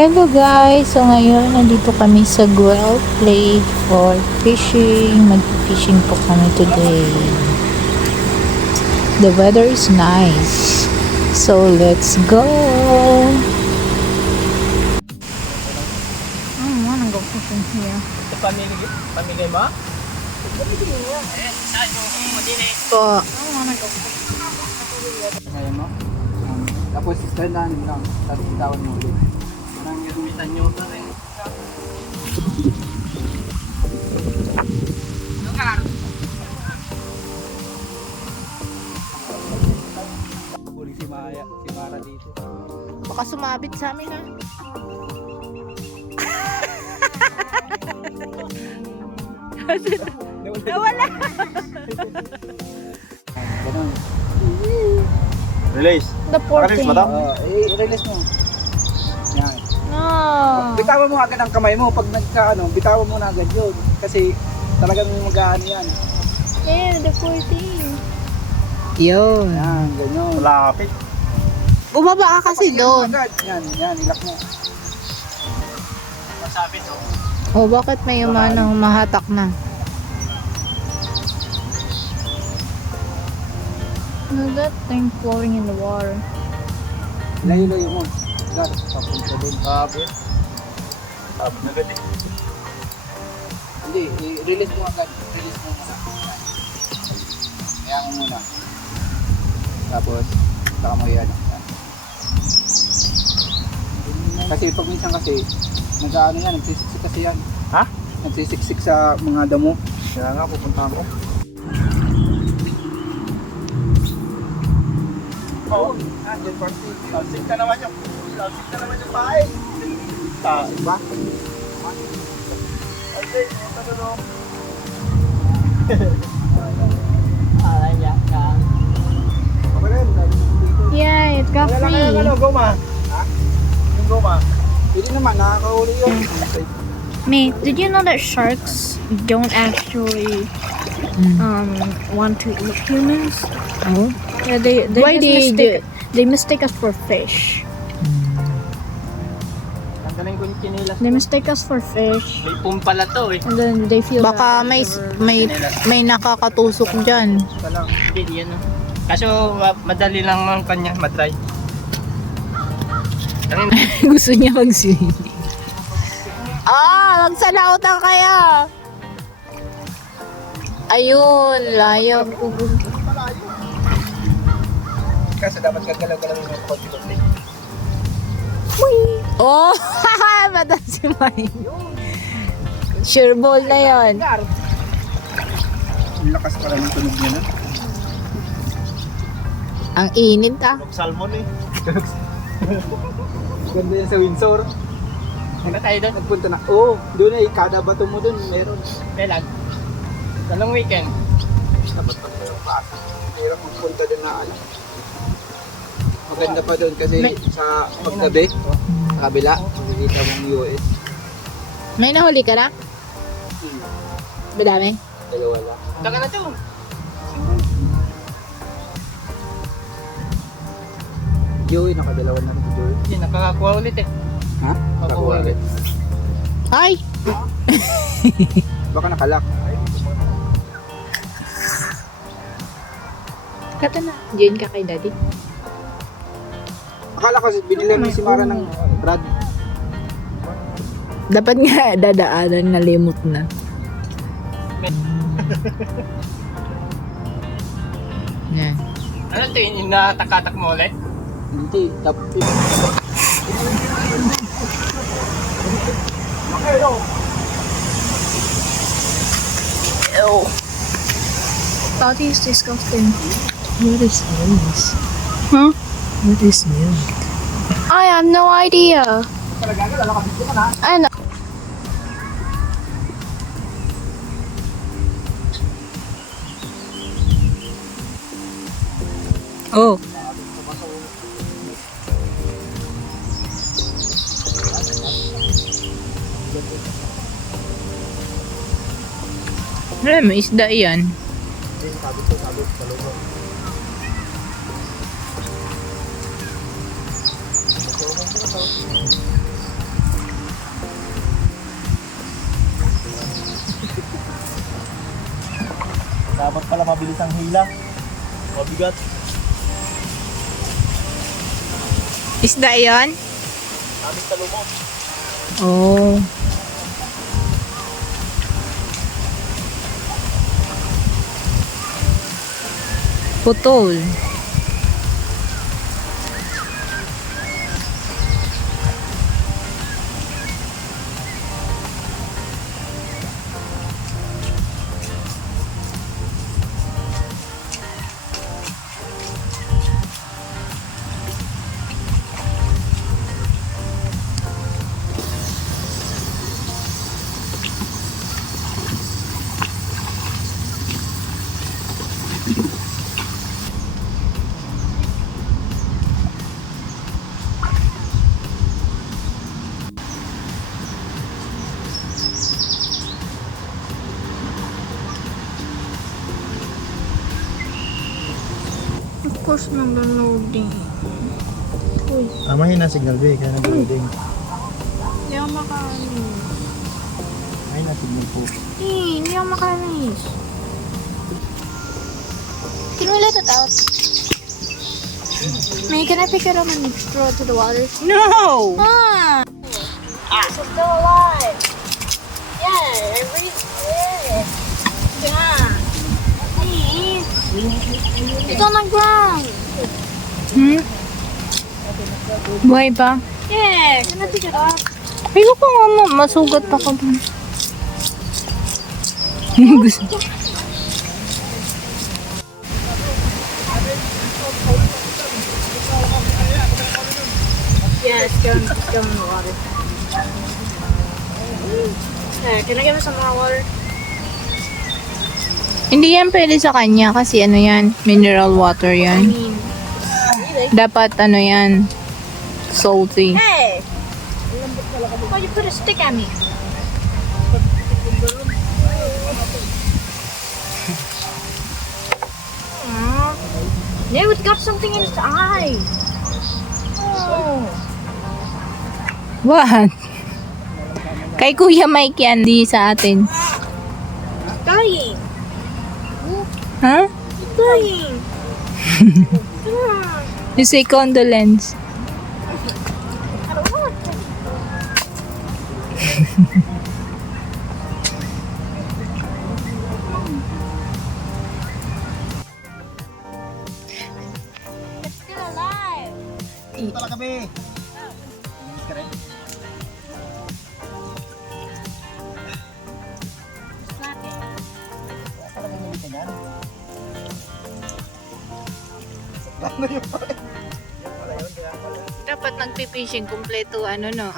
Hello guys! So ngayon, nandito kami sa Guelph Lake for fishing. Mag-fishing po kami today. The weather is nice. So let's go! I wanna go fishing here. Pamili mo? Saan yung madinay? Po. I wanna go fishing. Kaya mo? Tapos standaan lang. Tapos bitawan mo ulit. Parang gamitan nyo pa rin. Huli si Mara dito. Baka sumabit sa amin ha. Nawala! Ganun. Release. The poor thing. I-release mo. Yan. No! Bitawan mo agad ang kamay mo. Pag bitawan mo na agad yun. Kasi talagang mag-aano yan. Yeah, the poor thing. Yun. Yan, ganyan. Malapit. Bumaba ka kasi doon. Yan, ilak mo. Masapit oh. Oh, bakit may umanang mahatak na? Look that thing flowing in the water. Layo-layo mo. Gar, papunta doon. Sabi na agad eh. Hindi, i-release mo agad. Release mo muna. Kaya mo muna. Tapos, saka mo yan. Kasi pag minsan kasi, nag-ano yan, nagsisiksik kasi yan. Ha? Nagsisiksik sa mga damo. Kaya nga, pupunta mo. Oo, andyan party. Lalsik na naman yung pahay. Ba? Okay, ito na no. Alaya ka. Yeah, it got free. Goma. Ha? Yung goma. Hindi naman, nakakahuli yun. Mate, did you know that sharks don't actually want to eat humans? Oh? Yeah, Why they mistake us for fish. Tanggalin ko yung kinilas. They mistake us for fish. May pum pala to eh. And then they feel Baka may nakakatusok diyan. Palang, hindi yan oh. Kaso madali lang ang kanya, madry. Gusto niya mag-swimming. Magsalautan kaya. Ayun, layag. Kasi dapat gagalaw-galaw yung konti-konti. Oh, mata si May. Sure ball na yon. Ang lakas pala ng tunog niya na. Ang init ah. Salmon eh. Ganda yan sa Windsor. Ano tayo doon? Nagpunta na. Oo, doon eh. Kada bato mo doon, meron. Kailan? Anong weekend? Dapat pa yung basa. Hirap magpunta doon na ano. Maganda pa doon kasi sa paggabi, sa kabila, makikita mong US. May nahuli ka na? Madami? Dalawa lang. Taka na to. Joey, nakadalawa na rin si Joey. Hindi, nakakakuha ulit eh. Ha? Nakakuha ulit. Ay! Baka nakalak. Kata na. Diyan ka kay daddy. Akala kasi binilan ni si Mara ng Brad. Dapat nga dadaanan na limot na. Yan. Ano ito yung natakatak mo ulit? Hindi, tapos. Ew. That is disgusting. What is this? Huh? What is new? I have no idea. I know. Oh. May isda yan. Sabi sa lugo. Dapat pala mabilis ang hila. Mabigat. Isda yon? Aming talumot. Oh. Putol. Of course, nag-loading. Mahina signal ba kaya nag-loading. Hindi ako makanis. Mahina signal po. Hindi ako makanis. Can we let it out? May, can I pick it up and throw it to the water? No! Ah! It's still alive. Yeah, I breathed it. Yeah. Please. It's on the ground. Hmm? Buhay pa? Yeah, can I pick it up? Ayoko nga mo, masugat ako dun. Gusto. Yeah, it's going in the water. Yeah, can I give it some more water? Hindi yan pwede sa kanya kasi ano yan, mineral water I yan. mean, Dapat ano yan, salty. hey! Why you put a stick at me? Aw. No, it's got something in its eye. Oh. What? Kay Kuya Mike yan, di sa atin. Dying. Ha? Dying. Come on. You say condolence. I don't want to. It's still alive. Talaga be. Dapat nagpipishing kumpleto ano no.